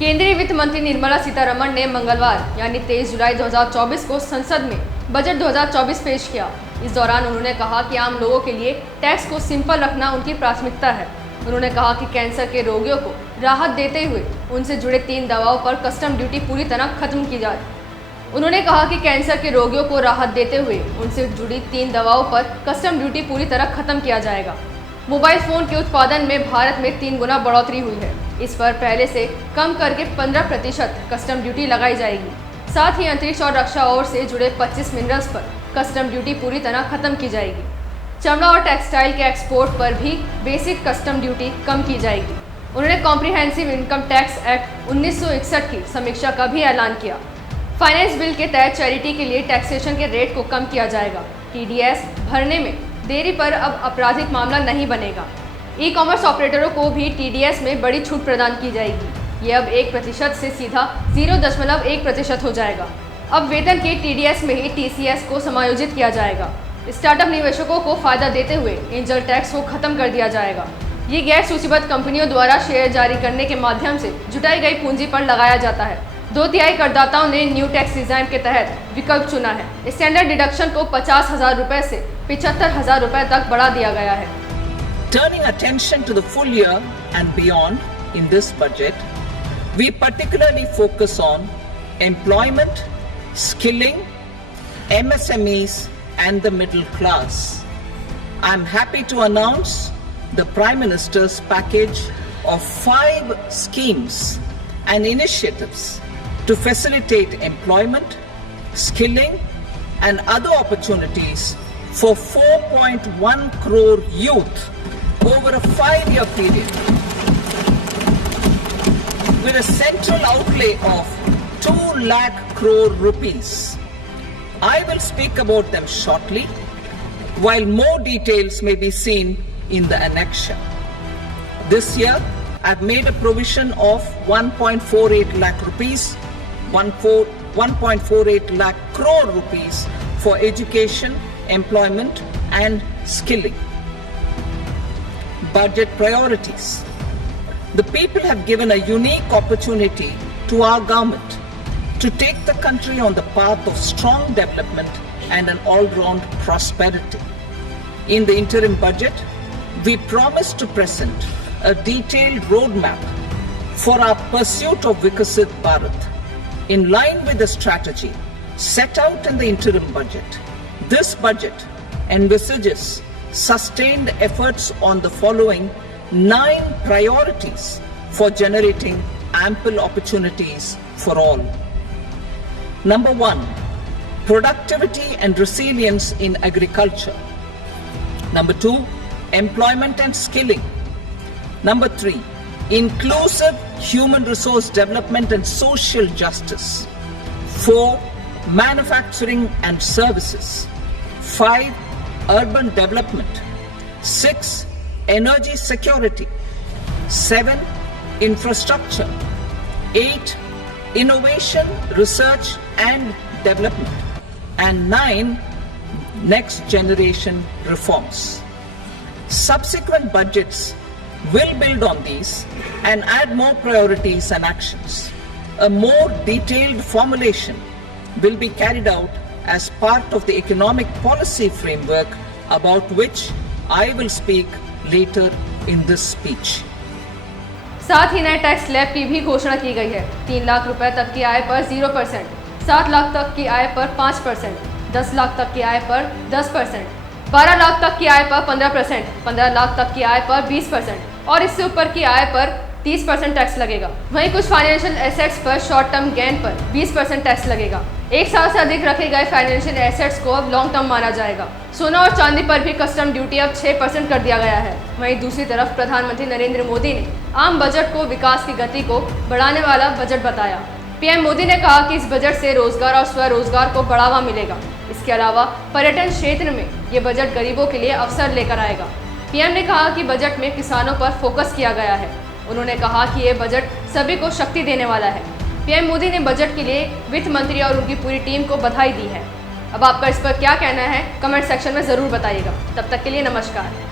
केंद्रीय वित्त मंत्री निर्मला सीतारमण ने मंगलवार यानी 23 जुलाई 2024 को संसद में बजट 2024 पेश किया। इस दौरान उन्होंने कहा कि आम लोगों के लिए टैक्स को सिंपल रखना उनकी प्राथमिकता है। उन्होंने कहा कि कैंसर के रोगियों को राहत देते हुए उनसे जुड़े 3 दवाओं पर कस्टम ड्यूटी पूरी तरह खत्म की जाए। उन्होंने कहा कि कैंसर के रोगियों को राहत देते हुए उनसे जुड़ी 3 दवाओं पर कस्टम ड्यूटी पूरी तरह खत्म किया जाएगा। मोबाइल फ़ोन के उत्पादन में भारत में 3 गुना बढ़ोतरी हुई है। इस पर पहले से कम करके 15% कस्टम ड्यूटी लगाई जाएगी। साथ ही अंतरिक्ष और रक्षा और से जुड़े 25 मिनरल्स पर कस्टम ड्यूटी पूरी तरह खत्म की जाएगी। चमड़ा और टेक्सटाइल के एक्सपोर्ट पर भी बेसिक कस्टम ड्यूटी कम की जाएगी। उन्होंने कॉम्प्रिहेंसिव इनकम टैक्स एक्ट 1961 की समीक्षा का भी ऐलान किया। फाइनेंस बिल के तहत चैरिटी के लिए टैक्सेशन के रेट को कम किया जाएगा। TDS भरने में देरी पर अब आपराधिक मामला नहीं बनेगा। ई-कॉमर्स ऑपरेटरों को भी TDS में बड़ी छूट प्रदान की जाएगी। ये अब 1% से सीधा 0.1% हो जाएगा। अब वेतन के TDS में ही TCS को समायोजित किया जाएगा। स्टार्टअप निवेशकों को फायदा देते हुए एंजल टैक्स को खत्म कर दिया जाएगा। ये गैर सूचीबद्ध कंपनियों द्वारा शेयर जारी करने के माध्यम से जुटाई गई पूंजी पर लगाया जाता है। 2/3 करदाताओं ने न्यू टैक्स डिजाइन के तहत विकल्प चुना है। स्टैंडर्ड डिडक्शन को 50,000 रुपए से 75,000 रुपए तक बढ़ा दिया गया है। Turning attention to the full year and beyond in this budget, we particularly focus on employment, skilling, MSMEs and the middle class. I am happy to announce the Prime Minister's package of 5 schemes and initiatives to facilitate employment, skilling and other opportunities for 4.1 crore youth over a 5-year period, with a central outlay of 2 lakh crore rupees. I will speak about them shortly, while more details may be seen in the annexure. This year, I've made a provision of 1.48 lakh rupees, 1.48 lakh crore rupees for education, employment and skilling. Budget priorities. The people have given a unique opportunity to our government to take the country on the path of strong development and an all-round prosperity. In the interim budget, we promise to present a detailed roadmap for our pursuit of Viksit Bharat. In line with the strategy set out in the interim budget, this budget envisages sustained efforts on the following 9 priorities for generating ample opportunities for all. Number 1, productivity and resilience in agriculture. Number 2, employment and skilling. Number 3, inclusive human resource development and social justice. 4, manufacturing and services. 5, urban development. 6, energy security. 7, infrastructure. 8, innovation, research and development. And 9, next generation reforms. Subsequent budgets will build on these and add more priorities and actions. A more detailed formulation will be carried out as part of the economic policy framework, about which I will speak later in this speech. साथ ही नए tax slab की भी घोषणा की गई है। 3 लाख रुपए तक की आय पर 0%, 7 लाख तक की आय पर 5%, 10 लाख तक की आय पर 10%, 12 लाख तक की आय पर 15%, 15 लाख तक की आय पर 20% और इससे ऊपर की आय पर 30% टैक्स लगेगा। वहीं कुछ फाइनेंशियल एसेट्स पर शॉर्ट टर्म गेन पर 20% टैक्स लगेगा। 1 साल से अधिक रखे गए फाइनेंशियल एसेट्स को अब लॉन्ग टर्म माना जाएगा। सोना और चांदी पर भी कस्टम ड्यूटी अब 6% कर दिया गया है। वहीं दूसरी तरफ प्रधानमंत्री नरेंद्र मोदी ने आम बजट को विकास की गति को बढ़ाने वाला बजट बताया। PM मोदी ने कहा कि इस बजट से रोजगार और स्वरोजगार को बढ़ावा मिलेगा। इसके अलावा पर्यटन क्षेत्र में ये बजट गरीबों के लिए अवसर लेकर आएगा। PM ने कहा कि बजट में किसानों पर फोकस किया गया है। उन्होंने कहा कि ये बजट सभी को शक्ति देने वाला है। PM मोदी ने बजट के लिए वित्त मंत्री और उनकी पूरी टीम को बधाई दी है। अब आपका इस पर क्या कहना है, कमेंट सेक्शन में ज़रूर बताइएगा। तब तक के लिए नमस्कार।